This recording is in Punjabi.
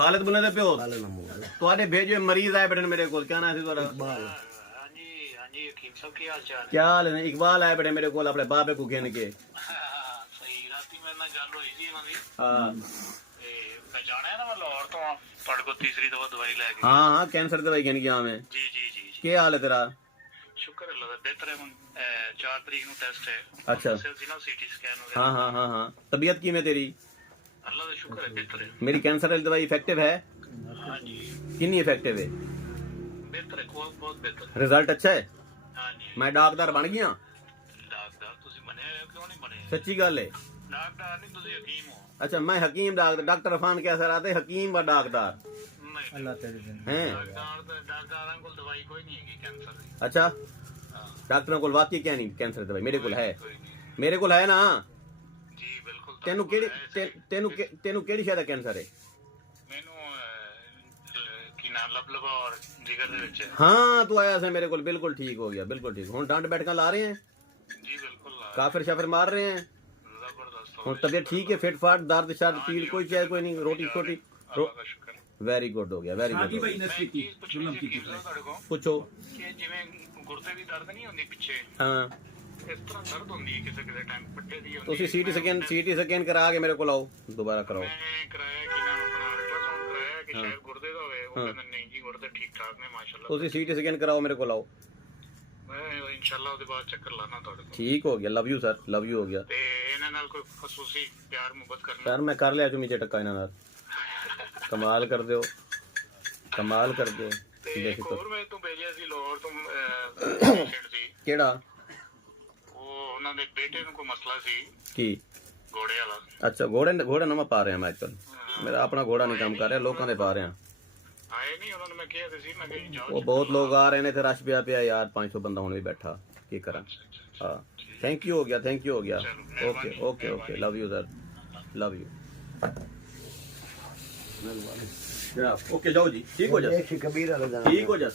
खालिद बुल्ले दे प्यो खालिद नमूल ਤੁਹਾਡੇ ਭੇਜੇ ਮਰੀਜ਼ ਆਏ ਬੈਠੇ ਮੇਰੇ ਕੋਲ क्या नाम ਸੀ ਤੁਹਾਡਾ ਹਾਂਜੀ ਹਾਂਜੀ ਹਕੀਮ ਸਾਹਿਬ ਕੀ ਹਾਲ ਚਾਲ क्या हाल है इकबाल आए बड़े मेरे को अपने बाबे को घेन के ਸਹੀ ਰਾਤੀ ਮੇਰੇ ਨਾਲ ਗੱਲ ਹੋਈ ਸੀ ਇਹਨਾਂ ਦੀ हाँ ਤੇ ਮੈਂ ਜਾਣਿਆ ਨਾ ਮੈਂ ਲਾਹੌਰ ਤੋਂ ਆ ਤੁਹਾਡੇ ਕੋਲ ਤੀਸਰੀ ਦਵਾਈ ਲੈ ਕੇ हाँ हाँ कैंसर दवाई घेन गया मैं ਜੀ ਜੀ ਜੀ ਜੀ क्या हाल है तेरा ਸ਼ੁਕਰ ਅੱਲਾ ਦਾ ਬਿਹਤਰ ਹੈ ਹੁਣ 4 ਤਰੀਕ ਨੂੰ ਟੈਸਟ ਹੈ अच्छा ਸੀ ਨਾ ਸੀਟੀ ਸਕੈਨ हाँ ਵਗੈਰਾ हाँ हाँ हाँ तबीयत की में तेरी ਅੱਲਾ ਦਾ ਸ਼ੁਕਰ ਹੈ ਬਿਹਤਰ ਹੈ मेरी कैंसर वाली दवाई इफेक्टिव है ਹਾਂਜੀ कितनी इफेक्टिव है ਬਿਹਤਰ ਹੈ ਬਹੁਤ ਬਿਹਤਰ रिजल्ट अच्छा है ਹਾਂਜੀ मैं डॉक्टर बन गया ਡਾਕਟਰ ਤੁਸੀਂ ਬਣੇ ਕਿਉਂ ਨਹੀਂ ਬਣੇ सच्ची गल है ਡਾਕਟਰ ਨਹੀਂ ਤੁਸੀਂ ਹਕੀਮ ਹੋ अच्छा मैं हकीम डॉक्टर अफान कैसा रहते हकीम व डॉक्टर ਨਹੀਂ अल्लाह तेरे दिन हैं ਡਾਕਟਰਾਂ ਕੋਲ ਦਵਾਈ ਕੋਈ ਨਹੀਂ ਹੈਗੀ ਕੈਂਸਰ ਦੀ अच्छा ਹਾਂ डॉक्टरों को वाकई क्या नहीं कैंसर दवाई मेरे को है ਕੋਈ ਨਹੀਂ मेरे को है ना ਜੀ ਬਿਲਕੁਲ तेनू तेनू केड़ी शायद कैंसर है ਮੈਨੂੰ ਕੀ ਨਾਮ ਲਬਲਬਾ ਔਰ ਜਿਗਰ ਦੇ ਵਿੱਚ ਹੈ। हाँ तू आया से मेरे को बिल्कुल ठीक हो गया बिल्कुल ठीक हूँ डांट बैठका ला रहे हैं ਜੀ ਬਿਲकुल काफिर शाफिर मार रहे हैं ਜ਼ਬਰਦਸਤ और तबीयत ठीक है फिट फाट दर्द शर्द पीड़ कोई चीज कोई नहीं रोटी छोटी ਅੱਲਾਹ ਦਾ ਸ਼ੁਕਰ वेरी गुड हो गया वेरी गुड ਮੈਂ ਚੀਜ਼ ਪੁੱਛਣੀ ਸੀ ਕੀ ਤੁਹਾਡੇ ਕੋਲ पूछो ਕਿ ਜਿਵੇਂ ਗੁਰਦੇ ਦੀ ਦਰਦ ਨਹੀਂ ਹੁੰਦੀ ਪਿੱਛੇ हाँ ਇਸ ਤਰ੍ਹਾਂ ਦਰਦ ਹੁੰਦੀ ਹੈ ਕਿਸੇ ਕਿਸੇ ਟਾਈਮ ਪੱਟੇ ਦੀ ਹੁੰਦੀ ਤੁਸੀਂ ਸੀਟੀ ਸਕੈਨ ਕਰਾ ਕੇ ਮੇਰੇ ਕੋਲ ਆਓ ਦੁਬਾਰਾ ਕਰਾਓ ਮੈਂ ਕਰਾਇਆ ਕਿ ਨਾਮ ਆਪਣਾ ਅਲਟਰਾਸਾਊਂਡ ਕਰਾਇਆ ਕਿ ਸ਼ਾਇਦ ਗੁਰਦੇ ਦਾ ਹੋਵੇ ਉਹ ਕਹਿੰਦੇ ਨਹੀਂ ਜੀ ਗੁਰਦੇ ਠੀਕ ਠਾਕ ਨੇ ਮਾਸ਼ਾਅੱਲਾ ਤੁਸੀਂ ਸੀਟੀ ਸਕੈਨ ਕਰਾਓ ਮੇਰੇ ਕੋਲ ਆਓ ਮੈਂ ਇਨਸ਼ਾਅੱਲਾ ਉਹਦੇ ਬਾਅਦ ਚੱਕਰ ਲਾਣਾ ਤੁਹਾਡੇ ਕੋਲ ठीक हो गया love you sir love you हो गया ਤੇ ਇਹਨਾਂ ਨਾਲ ਕੋਈ ਖਸੂਸੀ ਪਿਆਰ ਮੁਹੱਬਤ ਕਰਨਾ सर मैं कर लिया चुमी चटका इन्हों नाल कमाल कर दो कमाल कर दो ਤੇ देख ਇੱਕ तो ਹੋਰ ਮੈਂ ਤੂੰ ਭੇਜਿਆ ਸੀ ਲਾਹੌਰ ਤੋਂ ਪੇਸ਼ੈਂਟ ਸੀ केड़ा ਉਹ ਉਹਨਾਂ ਦੇ ਬੇਟੇ ਨੂੰ ਕੋਈ ਮਸਲਾ ਸੀ की ਘੋੜੇ ਵਾਲਾ अच्छा घोड़े नवा पा रहे हैं मैं आजकल मेरा अपना घोड़ा नहीं काम कर रहा लोगों दे पा रहे हैं ਆਏ ਨਹੀਂ ਉਹਨਾਂ ਨੂੰ ਮੈਂ ਕਿਹਾ ਤੇ ਸੀ ਮੈਂ ਕਿਹਾ ਜਾਓ वो बहुत लोग आ रहे हैं थे रश पिया यार 500 बंदा हुण भी बैठा की करा हाँ थैंक यू हो गया okay okay okay love you sir love you okay जाओ जी ठीक हो जा एक ही कबीर वाला जाना ठीक हो जा